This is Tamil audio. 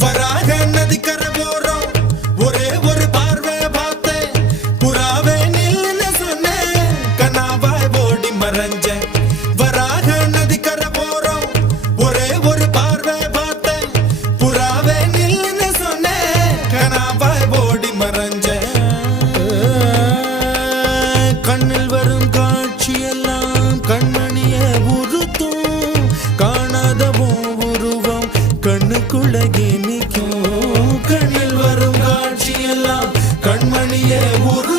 வராக நதிக்கரை போறோம் ஒரே ஒரு பார்வை பார்த்தேன் புறாவே நில்லுன்னு சொன்னேன் கனாவாய் ஓடி மறைஞ்சேன் வராக நதிக்கரை போறோம் ஒரே ஒரு பார்வை பார்த்தேன் புறாவே நில்லுன்னு சொன்னேன் கனாவாய் ஓடி மறைஞ்சேன் கண்ணில் வரும் காட்சியெல்லாம் கண்மணிய உறுத்தும் காணாதவோ உருவம் கண்ணுக்குள்ளகி நிற்கும் கண்ணில் வரும் காட்சியெல்லாம் கண்மணிய உரு